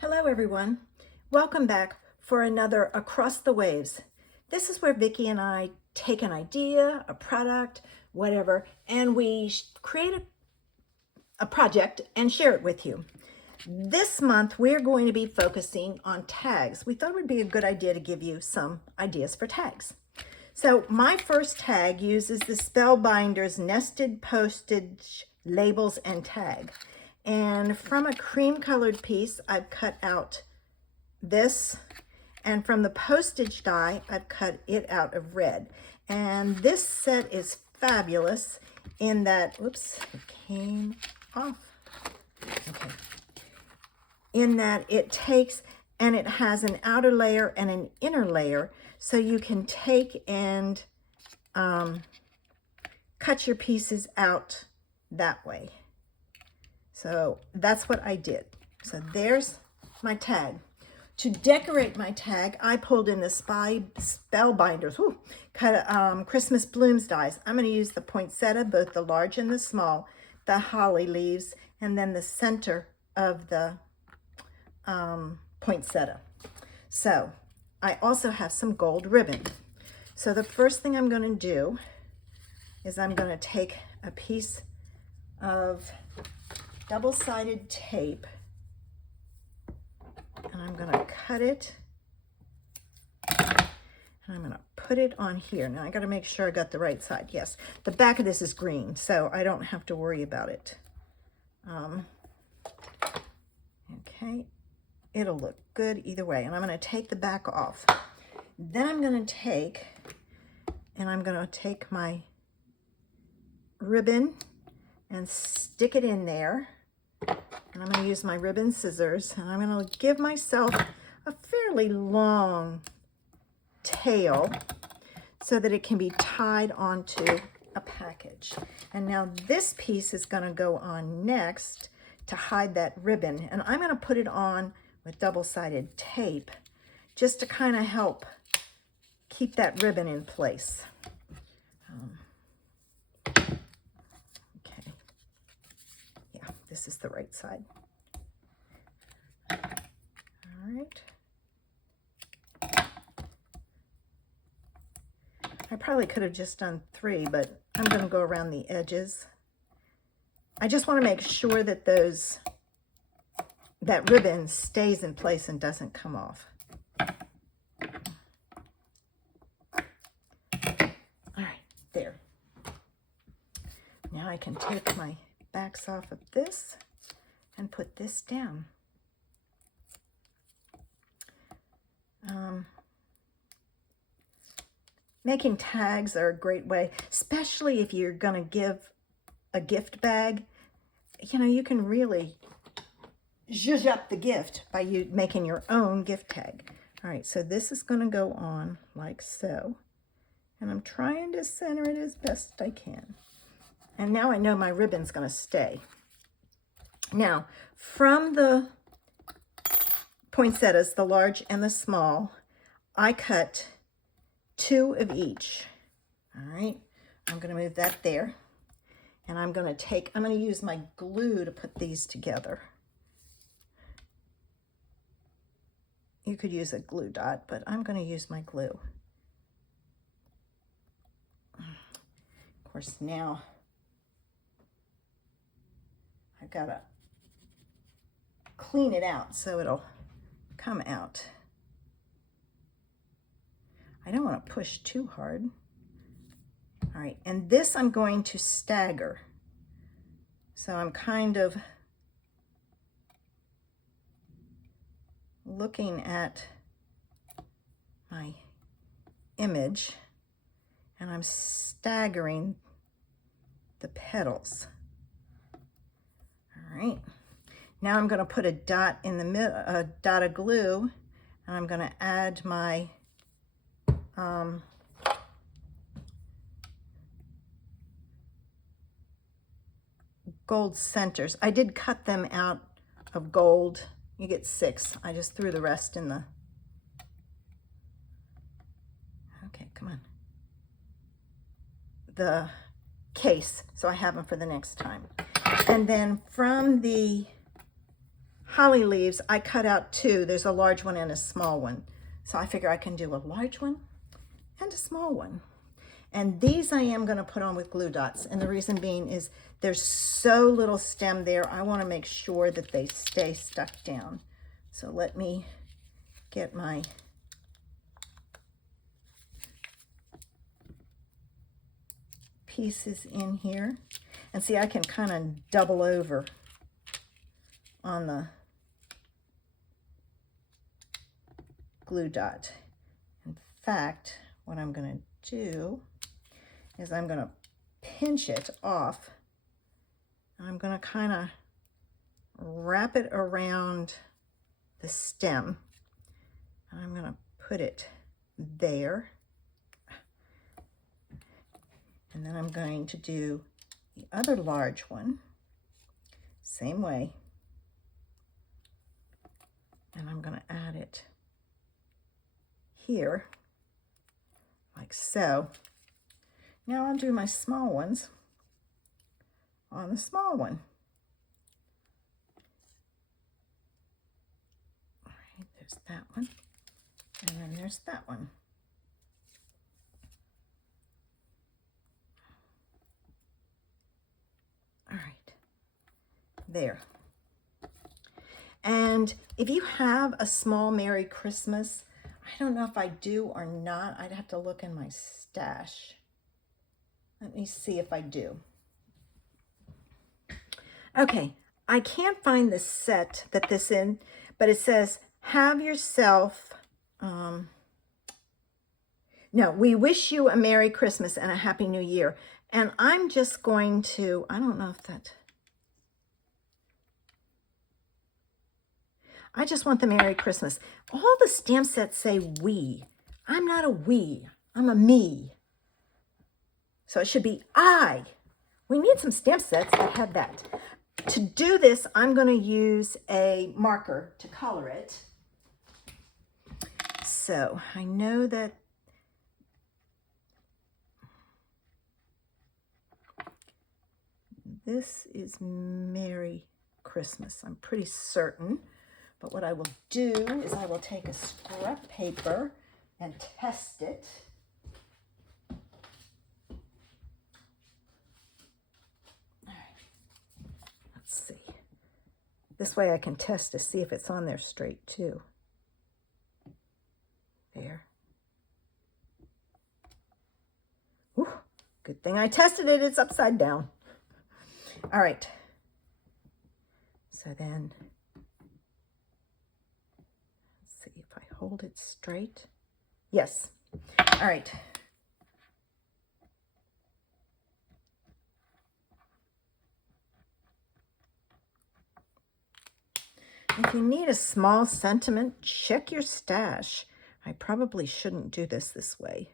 Hello everyone. Welcome back for another Across the Waves. This is where Vicki and I take an idea, a product, whatever, and we create a project and share it with you. This month we're going to be focusing on tags. We thought it would be a good idea to give you some ideas for tags. So my first tag uses the Spellbinders nested postage labels and tag. And from a cream colored piece, I've cut out this. And from the postage die, I've cut it out of red. And this set is fabulous in that, oops, it came off. Okay. In that it takes, and it has an outer layer and an inner layer, so you can take and cut your pieces out that way. So that's what I did. So there's my tag. To decorate my tag, I pulled in the Spellbinders, Christmas blooms dies. I'm going to use the poinsettia, both the large and the small, the holly leaves, and then the center of the poinsettia. So I also have some gold ribbon. So the first thing I'm going to do is I'm going to take a piece of double-sided tape and I'm going to cut it and I'm going to put it on here. Now I got to make sure I got the right side. Yes, the back of this is green, so I don't have to worry about it. Okay, it'll look good either way. And I'm going to take the back off. Then I'm going to take my ribbon and stick it in there. And I'm going to use my ribbon scissors, and I'm going to give myself a fairly long tail so that it can be tied onto a package. And now this piece is going to go on next to hide that ribbon. And I'm going to put it on with double-sided tape just to kind of help keep that ribbon in place. This is the right side. All right. I probably could have just done 3, but I'm going to go around the edges. I just want to make sure that that ribbon stays in place and doesn't come off. All right, there. Now I can take my backs off of this and put this down. Making tags are a great way, especially if you're going to give a gift bag. You know, you can really zhuzh up the gift by you making your own gift tag. All right, so this is going to go on like so, and I'm trying to center it as best I can. And now I know my ribbon's going to stay. Now, from the poinsettias, the large and the small, I cut 2 of each. All right, I'm going to move that there. And I'm going to use my glue to put these together. You could use a glue dot, but I'm going to use my glue. Of course, now I've got to clean it out so it'll come out. I don't want to push too hard. All right, and this I'm going to stagger. So I'm kind of looking at my image and I'm staggering the petals. All right, now I'm going to put a dot in the middle, a dot of glue, and I'm going to add my gold centers. I did cut them out of gold. You get 6. I just threw the rest in the, okay, come on, the case, so I have them for the next time. And then from the holly leaves, I cut out two. There's a large one and a small one. So I figure I can do a large one and a small one. And these I am going to put on with glue dots. And the reason being is there's so little stem there. I want to make sure that they stay stuck down. So let me get my pieces in here. And see, I can kind of double over on the glue dot. In fact, what I'm going to do is I'm going to pinch it off. I'm going to kind of wrap it around the stem. And I'm going to put it there. And then I'm going to do the other large one, same way. And I'm going to add it here, like so. Now I'll do my small ones on the small one. All right, there's that one, and then there's that one. All right, there. And if you have a small Merry Christmas, I don't know if I do or not. I'd have to look in my stash. Let me see if I do. Okay, I can't find the set that this in, but it says, have yourself, no, we wish you a Merry Christmas and a Happy New Year. And I'm just going to, I don't know if that, I just want the Merry Christmas. All the stamp sets say we. I'm not a we, I'm a me. So it should be I. We need some stamp sets that have that. To do this, I'm going to use a marker to color it. So I know that this is Merry Christmas. I'm pretty certain. But what I will do is I will take a scrap paper and test it. All right. Let's see. This way I can test to see if it's on there straight too. There. Ooh, good thing I tested it. It's upside down. All right. So then, let's see if I hold it straight. Yes. All right. If you need a small sentiment, check your stash. I probably shouldn't do this way.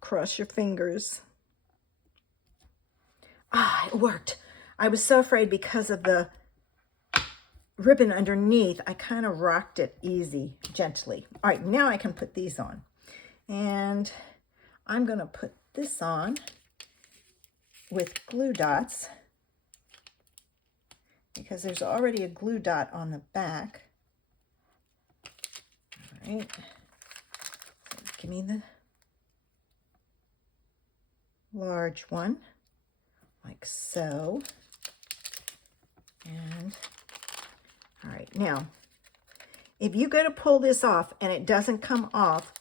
Cross your fingers. Ah, it worked. I was so afraid because of the ribbon underneath. I kind of rocked it easy, gently. All right, now I can put these on. And I'm going to put this on with glue dots because there's already a glue dot on the back. All right. So give me the large one, like so. And all right, now, if you go to pull this off and it doesn't come off,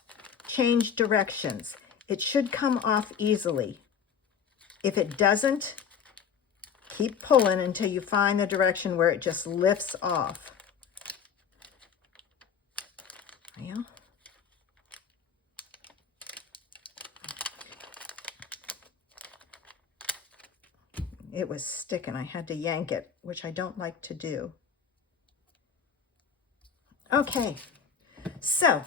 change directions. It should come off easily. If it doesn't, keep pulling until you find the direction where it just lifts off. Well, it was sticking. I had to yank it, which I don't like to do. Okay, so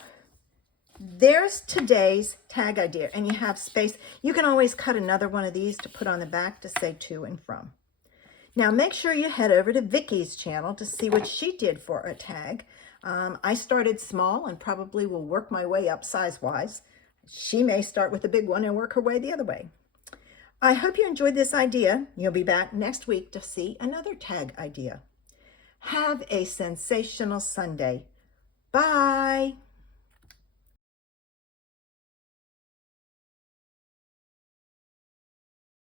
there's today's tag idea, and you have space. You can always cut another one of these to put on the back to say to and from. Now make sure you head over to Vicky's channel to see what she did for a tag. I started small and probably will work my way up size-wise. She may start with a big one and work her way the other way. I hope you enjoyed this idea. You'll be back next week to see another tag idea. Have a sensational Sunday. Bye.